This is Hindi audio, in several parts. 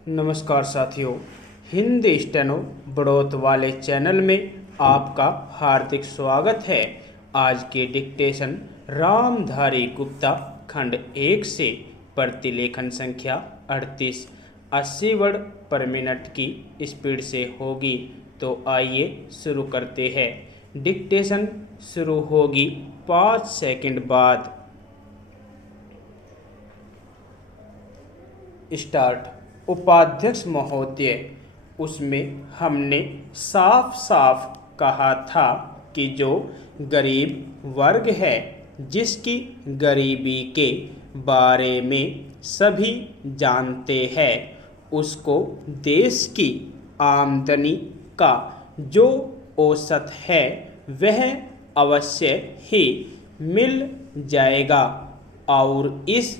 नमस्कार साथियों, हिंदी स्टेनो बढ़ोत वाले चैनल में आपका हार्दिक स्वागत है। आज के डिक्टेशन रामधारी गुप्ता खंड 1 से प्रतिलेखन संख्या 38 80 वर्ड पर मिनट की स्पीड से होगी। तो आइए शुरू करते हैं। डिक्टेशन शुरू होगी 5 सेकंड बाद। स्टार्ट। उपाध्यक्ष महोदय, उसमें हमने साफ साफ कहा था कि जो गरीब वर्ग है, जिसकी गरीबी के बारे में सभी जानते हैं, उसको देश की आमदनी का जो औसत है वह अवश्य ही मिल जाएगा और इस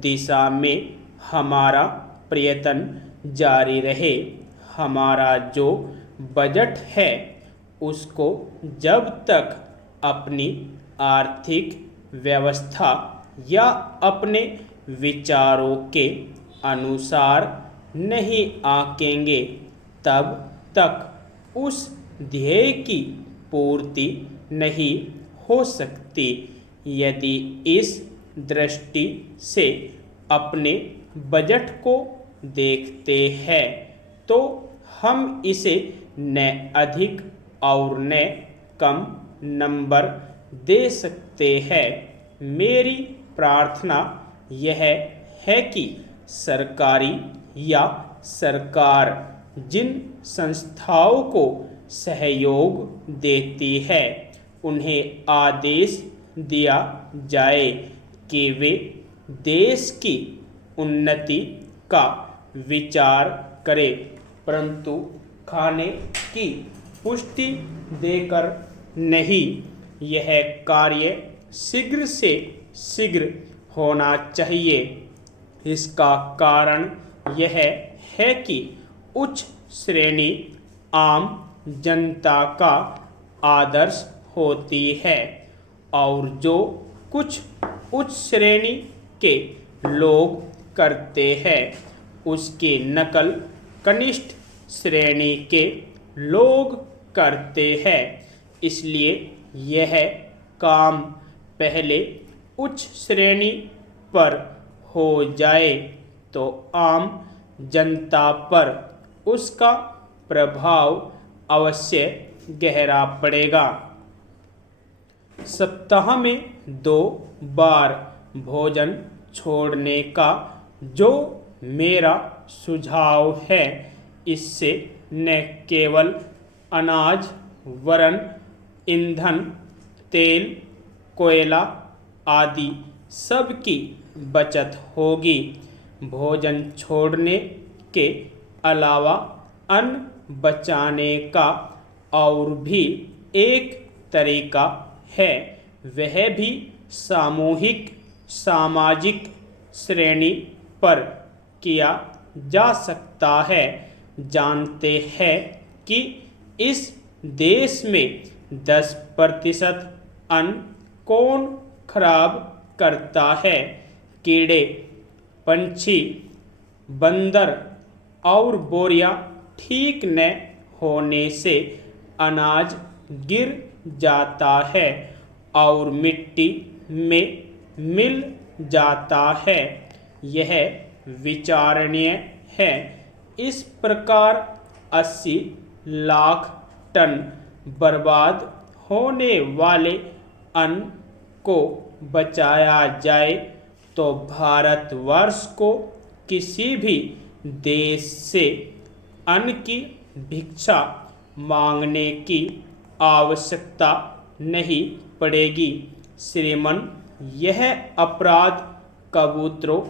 दिशा में हमारा प्रयत्न जारी रहे। हमारा जो बजट है उसको जब तक अपनी आर्थिक व्यवस्था या अपने विचारों के अनुसार नहीं आंकेंगे, तब तक उस ध्येय की पूर्ति नहीं हो सकती। यदि इस दृष्टि से अपने बजट को देखते हैं तो हम इसे न अधिक और न कम नंबर दे सकते हैं। मेरी प्रार्थना यह है कि सरकारी या सरकार जिन संस्थाओं को सहयोग देती है उन्हें आदेश दिया जाए कि वे देश की उन्नति का विचार करें, परंतु खाने की पुष्टि देकर नहीं। यह कार्य शीघ्र से शीघ्र होना चाहिए। इसका कारण यह है कि उच्च श्रेणी आम जनता का आदर्श होती है और जो कुछ उच्च श्रेणी के लोग करते हैं उसकी नकल कनिष्ठ श्रेणी के लोग करते हैं। इसलिए यह काम पहले उच्च श्रेणी पर हो जाए तो आम जनता पर उसका प्रभाव अवश्य गहरा पड़ेगा। सप्ताह में 2 बार भोजन छोड़ने का जो मेरा सुझाव है, इससे न केवल अनाज वरन ईंधन, तेल, कोयला आदि सब की बचत होगी। भोजन छोड़ने के अलावा अन्न बचाने का और भी एक तरीका है, वह भी सामूहिक सामाजिक श्रेणी पर किया जा सकता है। जानते हैं कि इस देश में 10% अन्न कौन खराब करता है? कीड़े, पंछी, बंदर और बोरिया ठीक न होने से अनाज गिर जाता है और मिट्टी में मिल जाता है। यह विचारणीय है। इस प्रकार 80 लाख टन बर्बाद होने वाले अन्न को बचाया जाए तो भारतवर्ष को किसी भी देश से अन्न की भिक्षा मांगने की आवश्यकता नहीं पड़ेगी। श्रीमान, यह अपराध कबूतरों,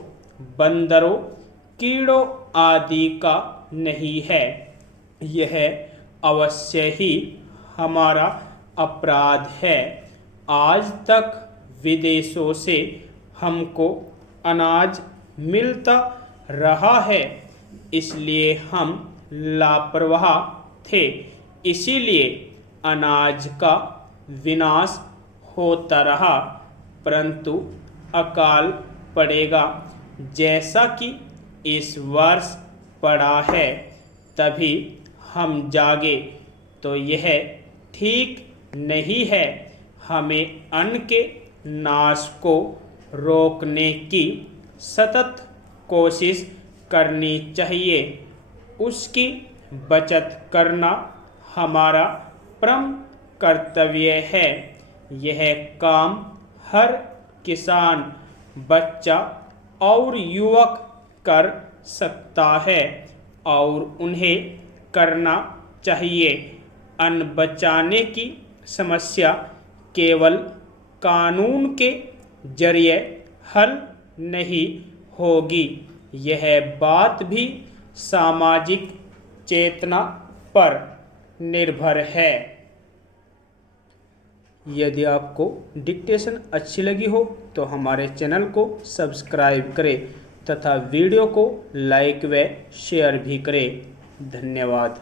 बंदरों, कीड़ों आदि का नहीं है। यह अवश्य ही हमारा अपराध है। आज तक विदेशों से हमको अनाज मिलता रहा है, इसलिए हम लापरवाह थे। इसीलिए अनाज का विनाश होता रहा, परंतु अकाल पड़ेगा। जैसा कि इस वर्ष पड़ा है तभी हम जागे, तो यह ठीक नहीं है। हमें अन्न के नाश को रोकने की सतत कोशिश करनी चाहिए। उसकी बचत करना हमारा परम कर्तव्य है। यह काम हर किसान, बच्चा और युवक कर सकता है और उन्हें करना चाहिए। अन्न बचाने की समस्या केवल कानून के जरिए हल नहीं होगी, यह बात भी सामाजिक चेतना पर निर्भर है। यदि आपको डिक्टेशन अच्छी लगी हो तो हमारे चैनल को सब्सक्राइब करें तथा वीडियो को लाइक व शेयर भी करें। धन्यवाद।